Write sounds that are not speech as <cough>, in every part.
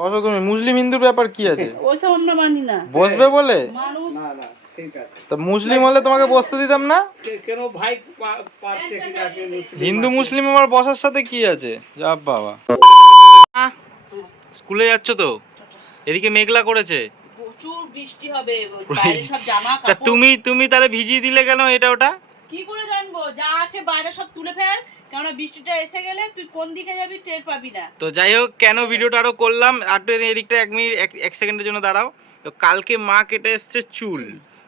বসো তুমি মুসলিম হিন্দুর ব্যাপার কি আছে? <laughs> ওইসব আমরা মানি না। বসবে বলে? মানুষ না না ঠিক আছে। তা মুসলিম হলে তোমাকে বসতে দিতাম না? কেন ভাই পারছে কি আছে হিন্দু মুসলিম আমার বসার সাথে কি আছে? যা বাবা। স্কুলে যাচ্ছ তো? এদিকে মেঘলা করেছে। প্রচুর বৃষ্টি হবে বাইরে সব জামা তা কাপড়। তুমি তুমি তাহলে ভিজিয়ে দিলে কেন এটা ওটা? কি করে জানব? যা আছে বাইরে সব তুলে ফেল। কেননা বৃষ্টিটা এসে গেলে তুই কোন দিকে যাবি টের পাবি না। তো যাই হোক কেন ভিডিওটা আরও করলাম? আর তুই এদিকটা এক মিনিট এক- এক সেকেন্ডের জন্য দাঁড়াও। তো কালকে মা কেটে এসছে চুল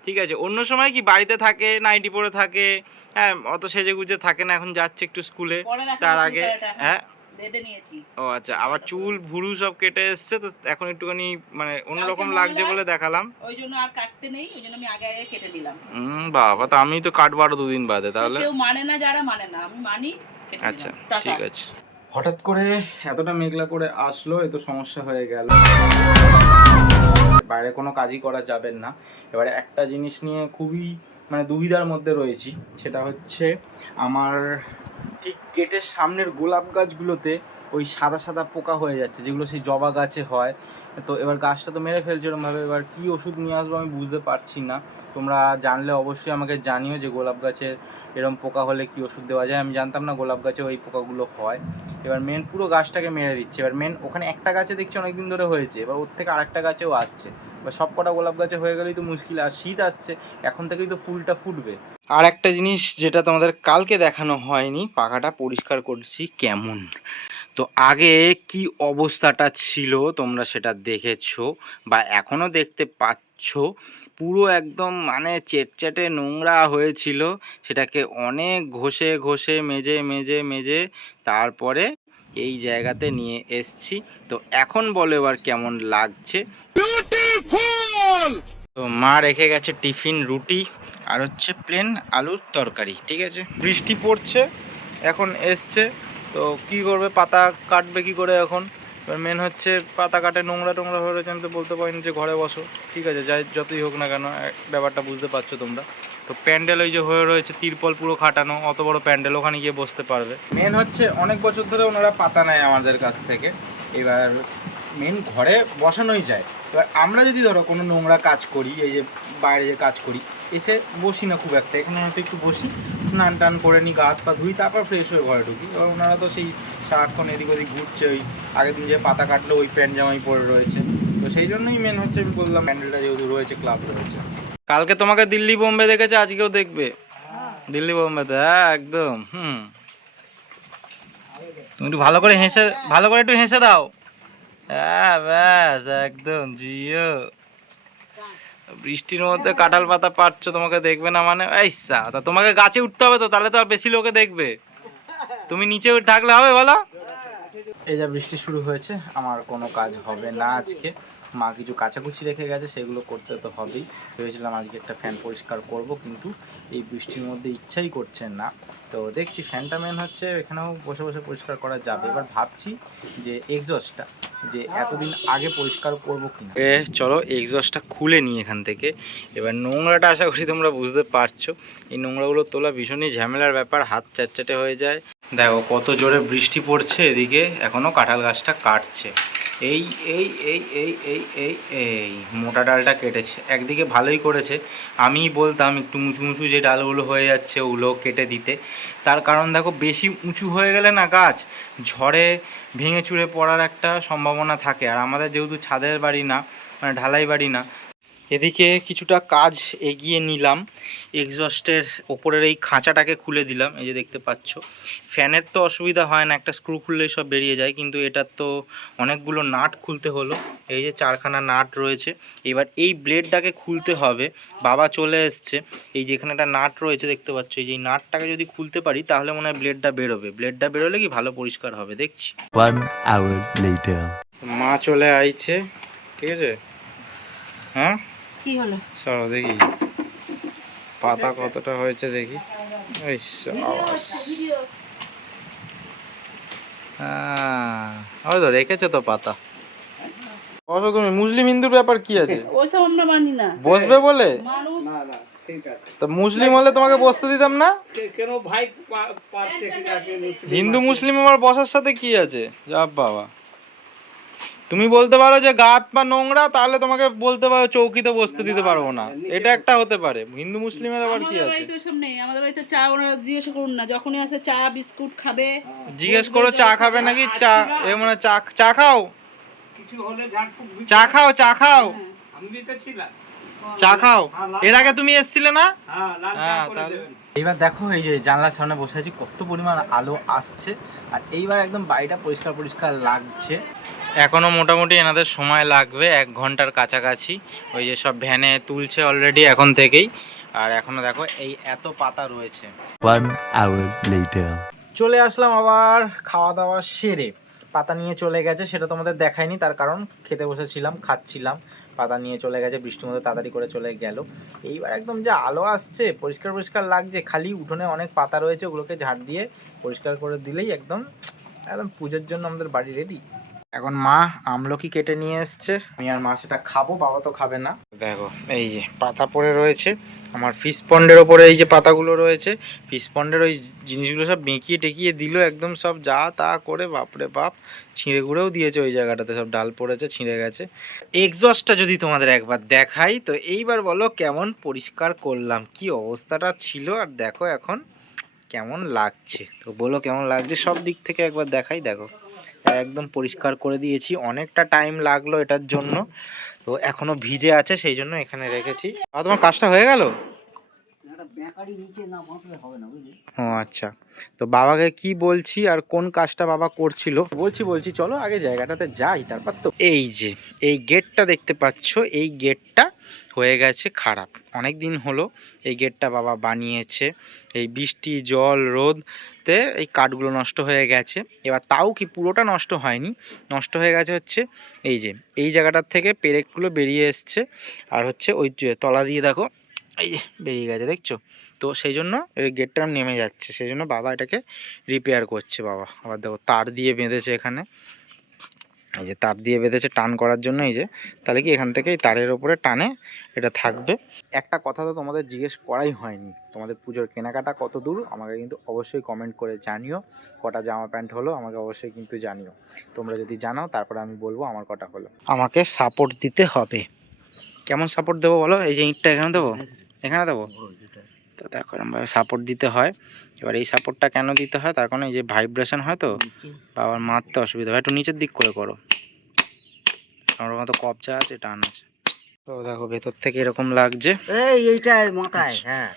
ঠিক আছে? অন্য সময় কি বাড়িতে থাকে নাইটি পরে থাকে হ্যাঁ অত সেজে গুজে থাকে না এখন যাচ্ছে একটু স্কুলে। তার আগে হ্যাঁ বেঁধে নিয়েছি। ও আচ্ছা আবার চুল ভুরু সব কেটে এসেছে তো এখন একটুখানি মানে অন্যরকম লাগছে বলে দেখালাম। ওই জন্য আর কাটতে নেই ওই জন্য আমি আগে আগে কেটে নিলাম। হুম বাবা তো আমি তো কাটবো আরও দুদিন বাদে তাহলে? কেউ মানে না যারা মানে না আমি মানি আচ্ছা ঠিক আছে। হঠাৎ করে এতটা মেঘলা করে আসলো এতো সমস্যা হয়ে গেল। বাইরে কোনো কাজই করা যাবে না। এবারে একটা জিনিস নিয়ে খুবই মানে দুবিধার মধ্যে রয়েছি, সেটা হচ্ছে আমার ঠিক গেটের সামনের গোলাপ গাছগুলোতে ওই সাদা সাদা পোকা হয়ে যাচ্ছে, যেগুলো সেই জবা গাছে হয়। তো এবার গাছটা তো মেরে ফেলছে এরকমভাবে। এবার কী ওষুধ নিয়ে আসব আমি বুঝতে পারছি না। তোমরা জানলে অবশ্যই আমাকে জানিও যে গোলাপ গাছের এরকম পোকা হলে কি ওষুধ দেওয়া যায়। আমি জানতাম না গোলাপ গাছে ওই পোকাগুলো হয়। এবার মেন পুরো গাছটাকে মেরে দিচ্ছে। এবার মেন ওখানে একটা গাছে দেখছি অনেকদিন ধরে হয়েছে। এবার ওর থেকে আরেকটা গাছেও আসছে। এবার সব কটা গোলাপ গাছে হয়ে গেলেই তো মুশকিল। আর শীত আসছে, এখন থেকেই তো ফুলটা ফুটবে। আর একটা জিনিস যেটা তোমাদের কালকে দেখানো হয়নি, পাখাটা পরিষ্কার করছি কেমন? তো আগে কি অবস্থাটা ছিল তোমরা সেটা দেখেছ বা এখনও দেখতে পাচ্ছ? পুরো একদম মানে চেটচেটে নোংরা হয়েছিল সেটাকে অনেক ঘষে ঘষে মেজে মেজে মেজে তারপরে এই জায়গাতে নিয়ে এসছি। তো এখন বলো এবার কেমন লাগছে? তো মা রেখে গেছে টিফিন রুটি আর হচ্ছে প্লেন আলুর তরকারি ঠিক আছে? বৃষ্টি পড়ছে এখন এসছে। তো কি করবে? পাতা কাটবে কি করে এখন? মেন হচ্ছে পাতা কাটে, নোংরা টোংরা হয়ে রয়েছে, আমি তো বলতে পারিনি যে ঘরে বসো। ঠিক আছে, যাই, যতই হোক না কেন ব্যাপারটা বুঝতে পারছ তোমরা। তো প্যান্ডেল ওই যে হয়ে রয়েছে, তিরপল পুরো খাটানো, অত বড় প্যান্ডেল, ওখানে গিয়ে বসতে পারবে। মেন হচ্ছে, অনেক বছর ধরে ওনারা পাতা নেয় আমাদের কাছ থেকে। এবার মেন ঘরে বসানোই যায়। এবার আমরা যদি ধরো কোনো নোংরা কাজ করি, এই যে বাইরে যে কাজ করি, এসে বসি না খুব একটা, এখানে হয়তো একটু বসি। স্নান টান করে নিই গা হাত পা ধুই, তারপর ফ্রেশ হয়ে ঘরে ঢুকি। এবার ওনারা তো সেই সারাক্ষণ এদিক ওদিক ঘুরছে, ওই আগের দিন যে পাতা কাটলো, ওই প্যান্ট জামাই পরে রয়েছে। তো সেই জন্যই মেন হচ্ছে আমি বললাম, প্যান্ডেলটা যেহেতু রয়েছে ক্লাব রয়েছে। কালকে তোমাকে দিল্লি বোম্বে দেখেছে, আজকেও দেখবে। দিল্লি বোম্বেতে হ্যাঁ একদম, হুম। তুমি একটু ভালো করে হেসে, ভালো করে একটু হেসে দাও। হ্যাঁ ব্যাস, একদম, জিও। বৃষ্টির মধ্যে কাঁঠাল পাতা পাচ্ছ তোমাকে দেখবে না মানে? তা তোমাকে গাছে উঠতে হবে তো, তাহলে তো আর বেশি লোকে দেখবে। তুমি নিচে থাকলে হবে বলো? এই যা বৃষ্টি শুরু হয়েছে, আমার কোনো কাজ হবে না আজকে। মা কিছু কাচাকুচি রেখে গেছে, সেগুলো করতে তো হবেই। ভেবেছিলাম আজকে একটা ফ্যান পরিষ্কার করব, কিন্তু এই বৃষ্টির মধ্যে ইচ্ছাই করছে না। তো দেখছি ফ্যানটা মেন হচ্ছে, এখানেও বসে বসে পরিষ্কার করা যাবে। এবার ভাবছি যে এক্সস্টটা যে এতদিন আগে পরিষ্কার করব কি চলো এক্সস্টটা খুলে নিই এখান থেকে। এবার নোংরাটা আশা করি তোমরা বুঝতে পারছ। এই নোংরাগুলো তোলা ভীষণই ঝামেলার ব্যাপার, হাত চ্যাটচ্যাটে হয়ে যায়। দেখো, কত জোরে বৃষ্টি পড়ছে এদিকে এখনও কাঁঠাল গাছটা কাটছে। এই এই এই এই এই এই এই, মোটা ডালটা কেটেছে। একদিকে ভালোই করেছে। আমি বলতাম একটু উঁচু উঁচু যে ডালগুলো হয়ে যাচ্ছে ওগুলো কেটে দিতে। তার কারণ দেখো, বেশি উঁচু হয়ে গেলে না গাছ ঝড়ে ভেঙে চুরে পড়ার একটা সম্ভাবনা থাকে। আর আমাদের যেহেতু ছাদের বাড়ি না মানে ঢালাই বাড়ি না এদিকে কিছুটা কাজ এগিয়ে নিলাম। এক্সস্টের ওপরের এই খাঁচাটাকে খুলে দিলাম এই যে দেখতে পাচ্ছ। ফ্যানের তো অসুবিধা হয় না একটা স্ক্রু খুললেই সব বেরিয়ে যায় কিন্তু এটার তো অনেকগুলো নাট খুলতে হলো। এই যে চারখানা নাট রয়েছে। এবার এই ব্লেডটাকে খুলতে হবে। বাবা চলে এসছে। এই যেখানে একটা নাট রয়েছে দেখতে পাচ্ছ। এই যে নাটটাকে যদি খুলতে পারি তাহলে মনে হয় ব্লেডটা বেরোবে। ব্লেডটা বেরোলে কি ভালো পরিষ্কার হবে দেখছি. মা চলে আইছে ঠিক আছে? হ্যাঁ? কি হলো? চলো দেখি। পাতা কতটা হয়েছে দেখি। এই হ্যাঁ, তো রেখেছে তো পাতা। বসো তুমি মুসলিম হিন্দুর ব্যাপার কি আছে? ওইসব আমরা মানি না। বসবে বলে? না না তা মুসলিম হলে তোমাকে বসতে দিতাম না? কেন ভাই পা- পারছে কি আছে মুসলিম হিন্দু মুসলিম আমার বসার সাথে কি আছে? যা বাবা। তুমি বলতে পারো যে গাত বা নোংরা তাহলে তোমাকে বলতে পারো চৌকিতে বসতে দিতে পারব না। এটা একটা হতে পারে। হিন্দু মুসলিমের আবার কি আমাদের আছে? বাড়িতে ওসব নেই। আমাদের বাড়িতে চা ওনারা জিজ্ঞেস করুন না। যখনই আসে চা বিস্কুট খাবে। জিজ্ঞেস করো চা খাবে নাকি? চা এ মানে চা চা খাও? কিছু হলে ঝাড়ফুঁক চা খাও চা খাও? আমি তো ছিলাম। চা খাও? এর আগে তুমি এসছিলে না? হ্যাঁ লাল হ্যাঁ, করে তাহলে- দেবেন। এইবার দেখো এই যে জানলার সামনে বসে আছি কত পরিমাণ আলো আসছে। আর এইবার একদম বাড়িটা পরিষ্কার পরিষ্কার লাগছে। এখনও মোটামুটি এনাদের সময় লাগবে এক ঘণ্টার কাছাকাছি। ওই যে সব ভ্যানে তুলছে অলরেডি এখন থেকেই। আর এখনও দেখো এই এত পাতা রয়েছে। One hour later. চলে আসলাম আবার খাওয়া দাওয়া সেরে। পাতা নিয়ে চলে গেছে সেটা তোমাদের দেখায়নি তার কারণ খেতে বসেছিলাম খাচ্ছিলাম। পাতা নিয়ে চলে গেছে বৃষ্টির মধ্যে তাড়াতাড়ি করে চলে গেল। এইবার একদম যা আলো আসছে পরিষ্কার পরিষ্কার লাগছে খালি উঠোনে অনেক পাতা রয়েছে ওগুলোকে ঝাড় দিয়ে পরিষ্কার করে দিলেই একদম একদম পুজোর জন্য আমাদের বাড়ি রেডি এখন মা আমলকি কেটে নিয়ে এসছে। আমি আর মা সেটা খাব, বাবা তো খাবে না। দেখো, এই যে পাতা পড়ে রয়েছে। আমার ফিস পন্ডের ওপরে এই যে পাতাগুলো রয়েছে ফিস পন্ডের ওই জিনিসগুলো সব বেঁকিয়ে টেকিয়ে দিল একদম সব যা তা করে, বাপরে বাপ। ছিঁড়ে গুঁড়েও দিয়েছে ওই জায়গাটাতে, সব ডাল পড়েছে, ছিঁড়ে গেছে। এক্সস্টটা যদি তোমাদের একবার দেখাই, তো এইবার বলো কেমন পরিষ্কার করলাম, কি অবস্থাটা ছিল, আর দেখো এখন কেমন লাগছে। তো বলো কেমন লাগছে, সব দিক থেকে একবার দেখাই, দেখো। একদম পরিষ্কার করে দিয়েছি। অনেকটা টাইম লাগল এটার জন্য। তো এখনও ভিজে আছে, সেই জন্য এখানে রেখেছি। আর তোমার কাজটা হয়ে গেল? ও আচ্ছা। তো বাবাকে কি বলছি আর কোন কাজটা বাবা করছিল? বলছি বলছি, চলো আগে জায়গাটাতে যাই, তারপর তো এই যে, এই গেটটা দেখতে পাচ্ছ, এই গেটটা হয়ে গেছে খারাপ। অনেক দিন হলো এই গেটটা বাবা বানিয়েছে। এই বৃষ্টি, জল, রোদতে এই কাঠগুলো নষ্ট হয়ে গেছে। এবার তাও কি পুরোটা নষ্ট হয়নি? নষ্ট হয়ে গেছে হচ্ছে এই যে, এই জায়গাটার থেকে পেরেকগুলো বেরিয়ে এসছে। আর হচ্ছে ওই তলা দিয়ে দেখো এই যে, বেরিয়ে গেছে, দেখছ? তো সেই জন্য গেটটা নেমে যাচ্ছে। সেই জন্য বাবা এটাকে রিপেয়ার করছে বাবা। আবার দেখো, তার দিয়ে বেঁধেছে এখানে। এই যে তার দিয়ে বেঁধেছে টান করার জন্য, এই যে, তাহলে কি এখান থেকে এই তারের ওপরে টানে, এটা থাকবে। একটা কথা তো তোমাদের জিজ্ঞেস করাই হয়নি। তোমাদের পুজোর কেনাকাটা কত দূর, আমাকে কিন্তু অবশ্যই কমেন্ট করে জানিও। কটা জামা প্যান্ট হলো, আমাকে অবশ্যই কিন্তু জানিও। তোমরা যদি জানাও, তারপরে আমি বলব আমার কটা হলো। আমাকে সাপোর্ট দিতে হবে। কেমন সাপোর্ট দেবো বলো? এই যে ইঁটটা এখানে দেবো? এখানে দেবো? তো দেখো এরকমভাবে সাপোর্ট দিতে হয়। এবার এই সাপোর্টটা কেন দিতে হয়? তার কারণে এই যে ভাইব্রেশন হয় তো বাবার মারতে অসুবিধা হয়। একটু নিচের দিক করে করো। আমার মতো কবজা আছে টান আছে। তো দেখো ভেতর থেকে এরকম লাগছে। এই এইটা মাথায় হ্যাঁ।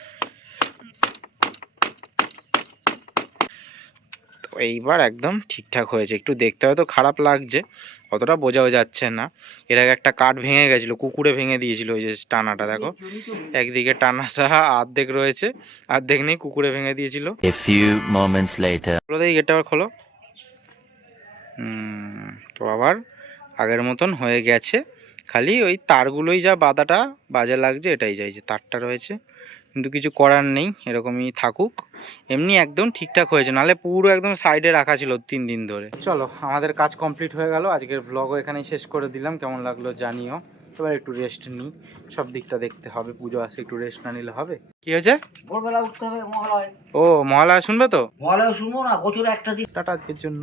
এইবার একদম ঠিকঠাক হয়েছে। একটু দেখতে হয়তো খারাপ লাগছে অতটা বোঝাও যাচ্ছে না। এর আগে একটা কাঠ ভেঙে গেছিল কুকুরে ভেঙে দিয়েছিল ওই যে টানাটা দেখো। একদিকে টানাটা অর্ধেক রয়েছে অর্ধেক নেই কুকুরে ভেঙে দিয়েছিল। গেটটা আবার খোলো। তো আবার আগের মতন হয়ে গেছে। খালি ওই তারগুলোই যা বাদাটা বাজে লাগছে এটাই যাই যে তারটা রয়েছে। কিন্তু কিছু করার নেই এরকমই থাকুক। এমনি একদম ঠিকঠাক হয়েছে নাহলে পুরো একদম সাইডে রাখা ছিল তিন দিন ধরে। চলো আমাদের কাজ কমপ্লিট হয়ে গেল। আজকের ব্লগও এখানেই শেষ করে দিলাম। কেমন লাগল জানিও। এবার একটু রেস্ট নিই। সব দিকটা দেখতে হবে পুজো আসে একটু রেস্ট না নিলে হবে। কি হয়েছে? ভোরবেলা উঠতে হবে মহালয়। ও মহালয়া শুনবে তো? মহালয় শুনব না বছর একটা দিন। টাটা আজকের জন্য।